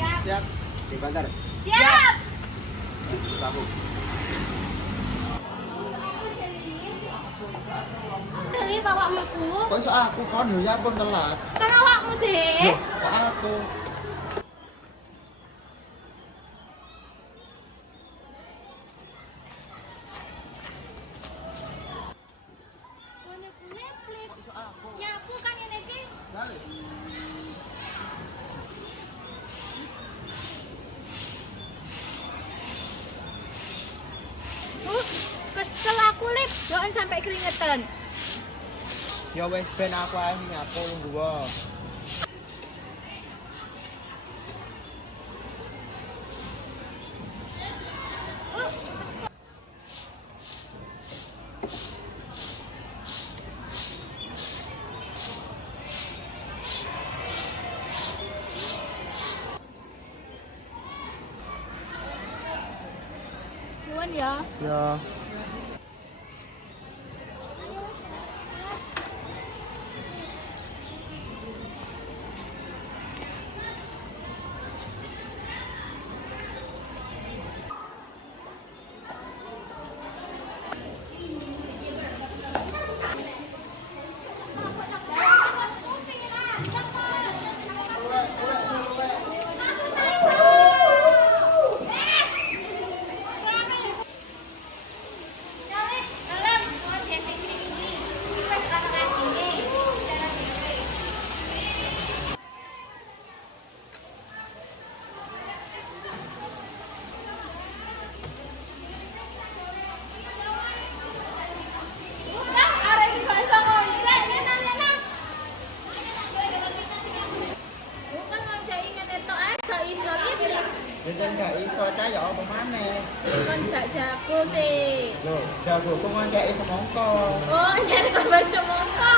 Siap. Dibantar. Siap. Sabu. Tadi awakmu. Kok iso aku kon lho ya pun telat. Kan awakmu sih. Loh, kok aku? Nyapu kan ini iki. Kesel aku lip, jangan sampai keringetan. Ya wis ben aku ae nyapu lungguh. Suwun ya. Ya. Enten gak iso cah ya apa maneh. Kon gak jago sih. Lho, jago ku ngonceki semongko. Oh, nyari korban semongko.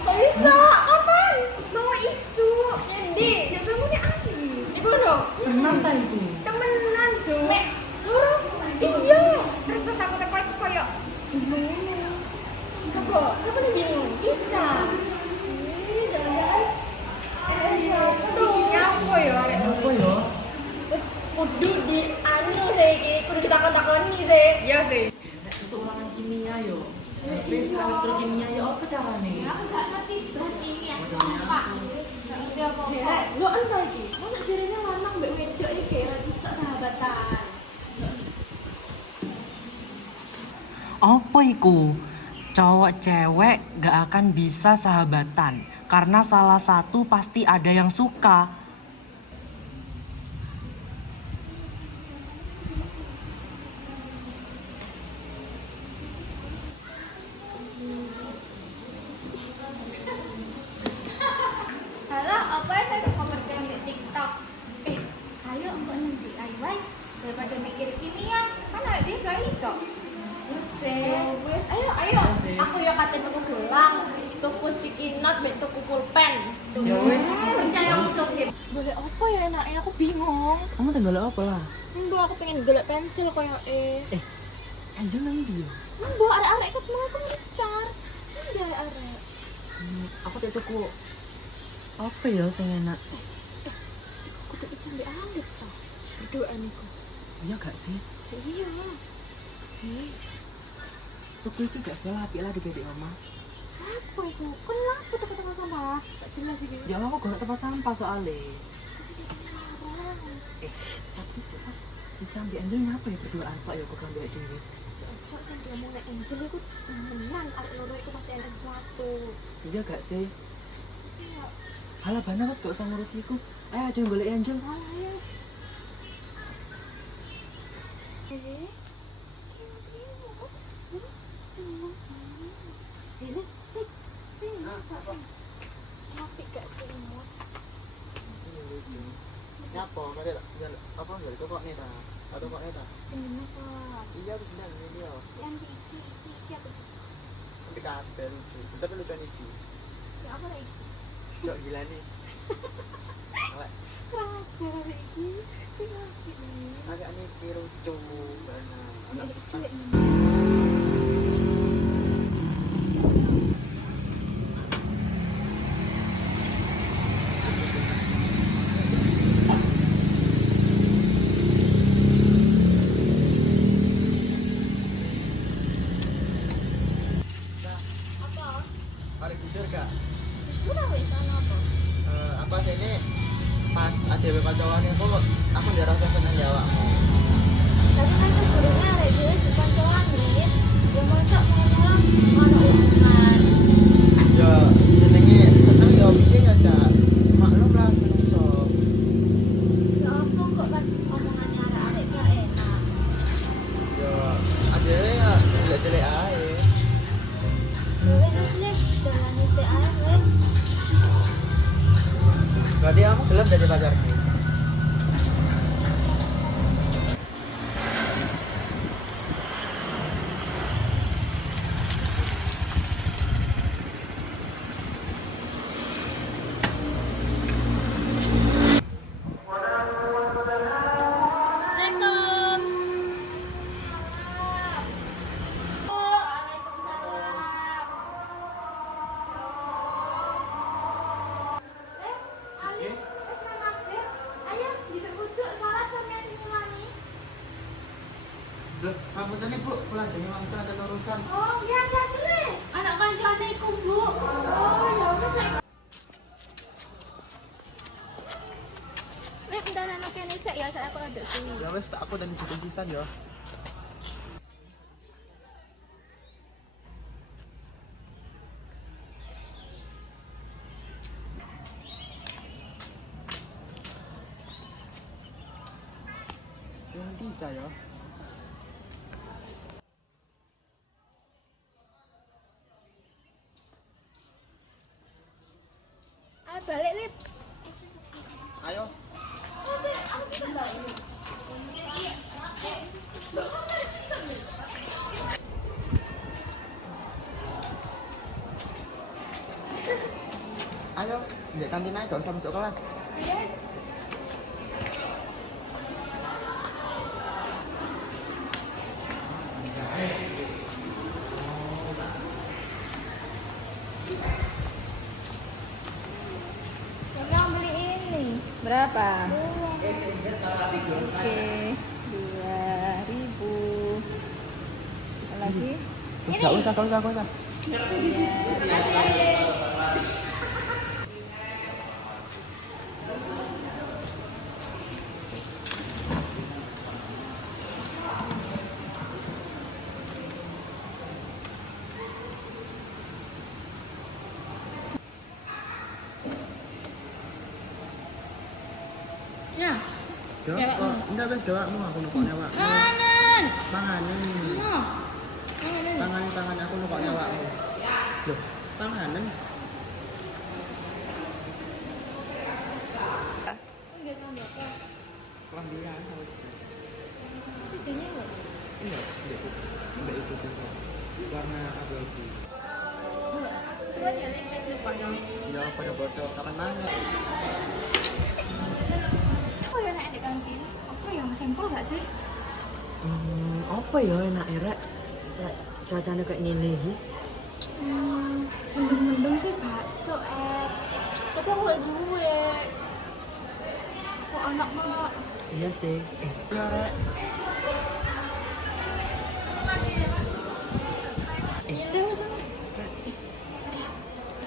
Kok bisa? Kapan? Mau isu. Ngendi? Ya kamu nih Ali. Ibu dong. Tenan ta iku? Temenan dong. Nek, iya. Terus pas aku teko iku koyo bingung. Apa nih bingung? Ica. Jangan-jangan satu. Nyapa ya arek. Apa ya? Terus kudu di anu sih iki, kudu ditakon-takoni sih. Iya sih. Nek besok ulangan kimia yo. Wis elektrokimia yo apa carane? Aku gak ngerti terus kimia Pak. Udah pokok. Yo ento iki. Mana jarene lanang mbek wedok iki ora bisa sahabatan. Apa iku? Cowok cewek gak akan bisa sahabatan karena salah satu pasti ada yang suka. Halo, apa ya saya suka berjalan di TikTok. Ayo engkau nang DIY daripada mikir kimia. Kan ada dia gak iso. Wes. Ayo. Aku ya kate tuku gelang, tuku sticky note, mbek tuku pulpen. Ya wes. Percaya musuhin. Boleh apa ya enaknya? Aku bingung. Kamu tinggal apa lah? Mbak aku pengen golek pensil koyo Ayo nang dia. Mbak arek-arek ikut mau aku ngecar. Iya arek. Aku tak tuku. Apa ya sing enak? Kudu ijan mbek alit ta. Berdoaan iku. Iya gak sih? Iya. Tuku iki gak salah apik lah digede omah. Apa iku? Kenapa tuh tempat sampah? Gak jelas iki. Ya omah gak tempat sampah soalnya. Larang. Tapi sih pas dicambi Angel nyapa ya berduaan tok ya kok ambek dhewe. Cocok sing ngomong nek Angel iku temenan arek loro iku pasti ada sesuatu. Iya gak sih? Iya. Halah bana mas gak usah ngurus iku. Ayo ada yang golek Angel. Ayo. Ini, apik gak sih? Apa? Apa enggak itu kok nih ta? Atau kok nih ta? Sini apa? Iya aku sedang ini dia. Yang iki apa? Nanti kabel itu. Tapi lucuan iki. Ya apa lagi? Cok gila nih. Awak Raja iki. Kenapa ini? agak mikir lucu banget. Ini Agak- lucu ini. Nah, Apa? harus jujur gak? Udah wis ana apa? Apa sih ini pas ada kancawan itu aku nggak rasa seneng ya awakmu. Tapi kan sebelumnya ada dhewe sekancoan nih. Ya masa mau ono hubungan. Ya jenenge seneng ya piye ya cak. Maklum lah menungso. Ya apa kok pas omongannya arek-arek gak enak. Ya ada ya jelek-jelek ae. Ya wis nih jalani sik ae wis. Berarti kamu gelap jadi pacarku. Assalamualaikum. Waalaikumsalam. Ali, wis maghrib. Ayo dipek wuduk salat sampeyan sing ngilangi. Loh, kamu tadi bu pulang jadi mangsa ada urusan. Oh, ya jatre. Anak kancane iku, Bu. Oh, ya wis nek. Nek bentar anak kene sik ya, saya aku rada suwi. Ya wes tak aku dan jadi sisan ya. Yang dica ya. Ayo balik, Lip. Ayo. Aku bisa balik. Ayo, di kantin aja gak usah masuk kelas. Siapa yang beli ini? Berapa? Oke, 2.000. Apa lagi? Terus gak usah, gak usah. Nah, Yo, Jawabmu. kok enggak wes jawabmu aku nukoknya awakmu. kanan. Tanganin. Nah, kanan. Tangan aku nukoknya awakmu. Loh, tanganan. Enggak tambah apa. Lambiran sama jas. Itu kayaknya enggak. Enggak itu juga. Warna abu-abu. Coba dia lihat tes depan. Ya pada bodoh kapan mana? Apa ya enak di kantin? Apa ya sampel enggak sih? Apa ya enak erek? Cacane kayak ngene iki. Mending-mending sih bakso, tapi aku gak duwe. Kok anak mah Iya sih. Ya rek. Iya, Mas.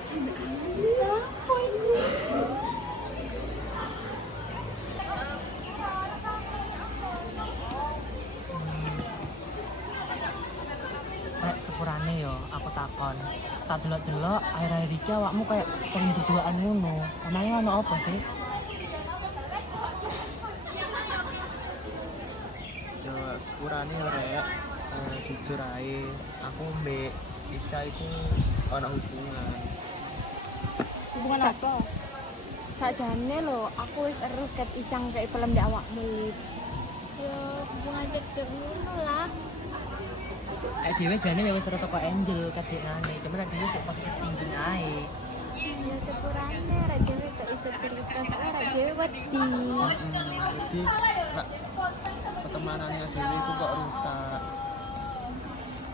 Sampai apa ini? Rek sepurane yo aku takon. Tak delok-delok akhir-akhir iki awakmu kayak sering berduaan ngono. Emangnya ono apa sih? Ya sepurane ya rek. Jujur ae, aku mbek Ica iku ana hubungan. Hubungan apa? Sakjane lho, aku wis eruh ket icang kaya pelem ndek awakmu. Yo, hubungan cedek ngono lah. Dhewe jane ya wis rada kok endel kadekane, cuman dhewe sik positif thinking ae. Ya sepurane rek dhewe gak iso cerita soalnya rek dhewe wedi. Jadi lah pertemanannya dewe itu kok rusak.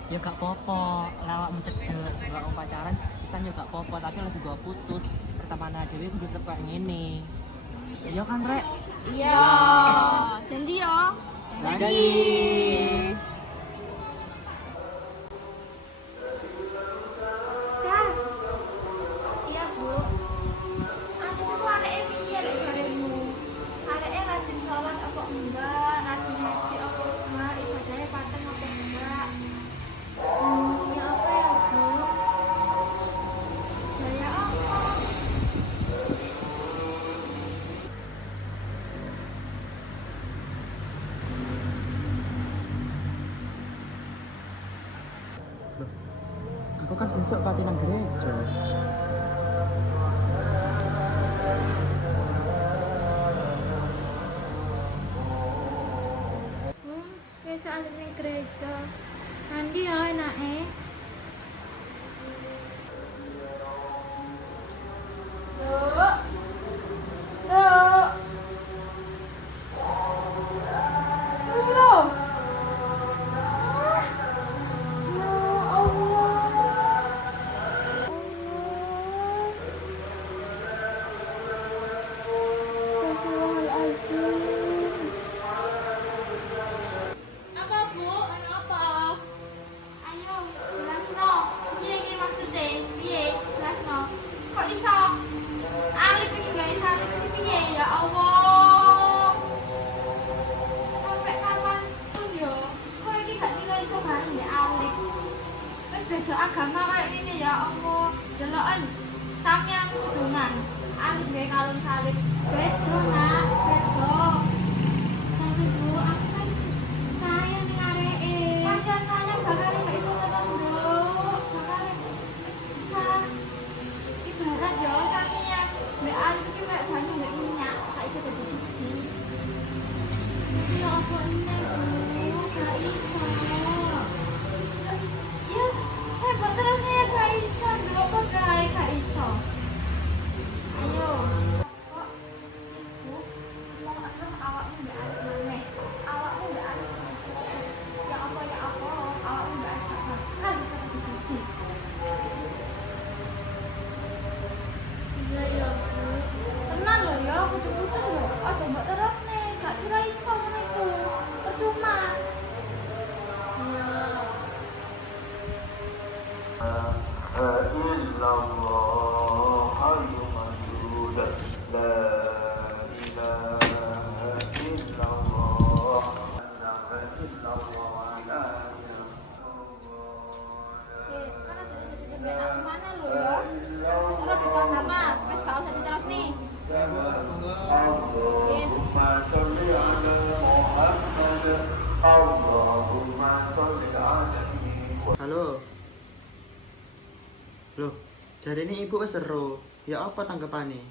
Ya gak popo, lawakmu cedek sebab wong pacaran pisan yo gak popo, tapi langsung gua putus. Pertemanan dhewe kudu tetep kaya ngene. Iya kan, Rek? Iya. Janji yo. Janji. Cah. Iya, Bu. Anu ku areke piye lek jaremu? Areke rajin sholat apa enggak? Rajin ngaji apa enggak? Ibadahnya paten apa enggak? Ya apa ya, Bu? Ya apa? Aku kan besok katinan gereja. Besok antri ning gereja. Nanti ya enake. Loh. Loh. Loh. Ya Allah. Astagfirullahaladzim. Apa Bu? Anu apa? Ayo, jelasno. Piye iki maksude? Piye? Jelasno. Kok iso? Alif iki gawe salib iki piye ya Allah? Sampai kapan pun yo. Kok iki gak kira iso bareng ya Alif. Wis beda agama kayak gini ya Allah. Deloken sampeyan kudungan. Alif gawe kalung salib. Beda nak, beda. Tapi Bu, aku kan sayang ning areke. Masa sayang bakal gak iso terus, Nduk. Bakal cah ibarat ya sampeyan mbek Alif iki kayak banyu mbek minyak, gak iso dadi siji. Ya apa eneh, Bu, gak iso. Yes, hebat terus nih gak iso, Nduk, kok gak iso. Ayo. Kok Bu, wong eruh awakmu mbek Alif maneh. Awakmu mbek Alif putus. Ya apa awakmu mbek Alif bakal bisa dadi siji. Iya ya, Bu. Tenang lho ya, kudu putus lho. Aja mbok terus nih, gak kira iso ngono iku. Percuma. Iya. إلا الله حي موجود لا إله إلا الله لا إله إلا الله لا إله Kan ada jadi benak mana lho ya? Wis ora ditambah, wis gak usah diterus nih. اللهم صل على محمد اللهم صل عليه Halo. Loh, jadi ini ibu wis seru. Ya apa tanggapane?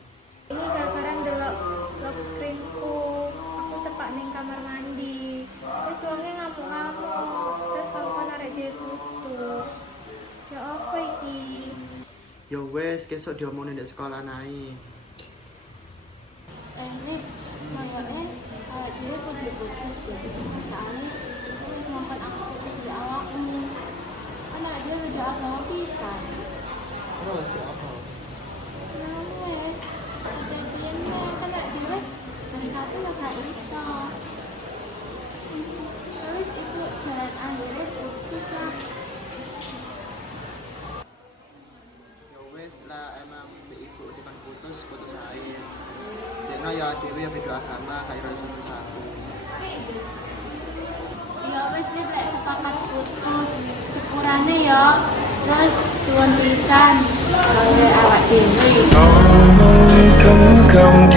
Ini gara-gara ndelok lock screenku. Aku tepak ning kamar mandi. Terus wonge ngamuk-ngamuk. Terus kapan arek dhewe putus. Ya apa iki? Ya wes, besok diomongin di sekolah naik. Lip, mayaknya dia kudu putus jadi soalnya aku wis ngomong aku putus di awakmu. Kan arek dhewe beda agama pisan. Terus ya apa? Nah wes, kejadiannya kan arek dhewe dari satu ya gak iso. Terus itu jalan akhirnya putus lah. Ya wes lah, emang ibu dipan putus aja. Dekno ya dewe ya beda agama, kayak iso satu. Ya wis deh lek sepakat putus. Sepurane ya. Terus suwun pisan gawe awak dhewe. Ngomong kamu